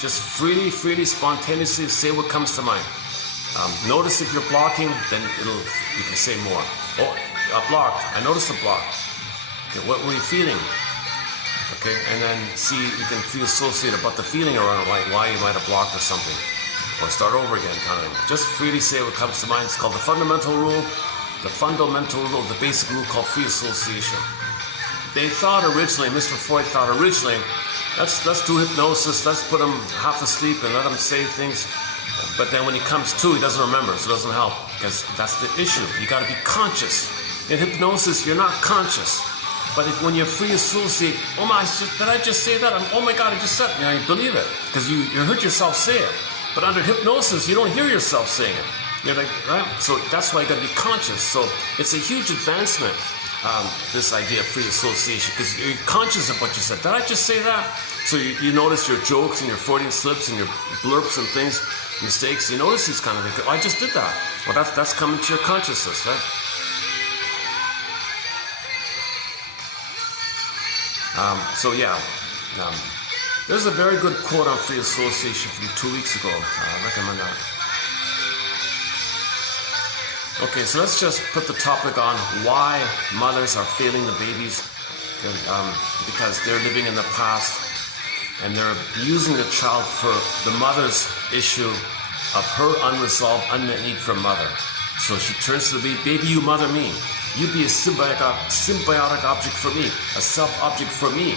just freely, spontaneously say what comes to mind. Notice if you're blocking, then you can say more. Oh, a block. I noticed a block. Okay, what were you feeling? Okay, and then see, you can associate about the feeling around why you might have blocked or something. Or start over again, kind of. Just freely say what comes to mind. It's called the fundamental rule. The basic rule called free association. They thought originally, Mr. Freud thought originally, let's do hypnosis, let's put him half asleep and let him say things. But then when he comes to, he doesn't remember, so it doesn't help. Because that's the issue. You got to be conscious. In hypnosis, you're not conscious. But when you free associate, oh my, did I just say that? Oh my God, I just said it. You believe it. Because you heard yourself say it. But under hypnosis, you don't hear yourself saying it. You're like, right? So that's why you got to be conscious. So it's a huge advancement, this idea of free association, because you're conscious of what you said. Did I just say that? So you notice your jokes and your Freudian slips and your blurps and things, mistakes. You notice these kind of things. Oh, I just did that. Well, that's coming to your consciousness, right? There's a very good quote on free association from 2 weeks ago. I recommend that. Okay, so let's just put the topic on why mothers are failing the babies. Because they're living in the past and they're using the child for the mother's issue of her unresolved, unmet need for mother. So she turns to the baby, baby, you mother me. You be a symbiotic object for me, a self-object for me,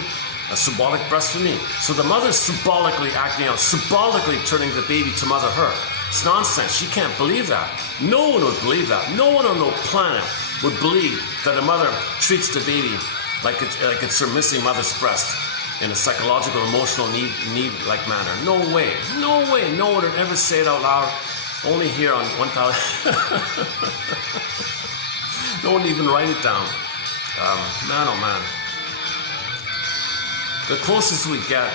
a symbolic breast for me. So the mother's symbolically acting out, symbolically turning the baby to mother her. It's nonsense. She can't believe that. No one would believe that. No one on no planet would believe that a mother treats the baby like it's her missing mother's breast in a psychological, emotional need-like manner. No way. No way. No one would ever say it out loud. Only here on 1,000. No one even write it down. Man, oh man. The closest we get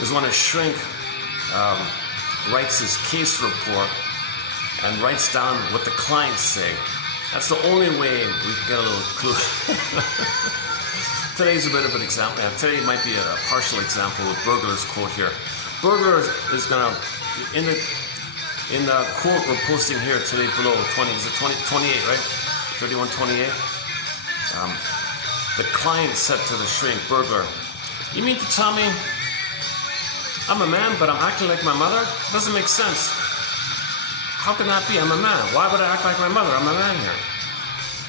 is when a shrink writes his case report and writes down what the clients say. That's the only way we can get a little clue. Today's a bit of an example. Today might be a partial example of Burglar's quote here. Burglar is gonna, in the quote we're posting here today below, 28, right? 3128. The client said to the shrink, Burglar, you mean to tell me I'm a man, but I'm acting like my mother? Doesn't make sense. How can that be? I'm a man. Why would I act like my mother? I'm a man here.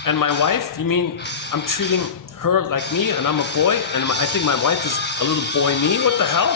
And my wife? You mean I'm treating her like me and I'm a boy? And I think my wife is a little boy me? What the hell?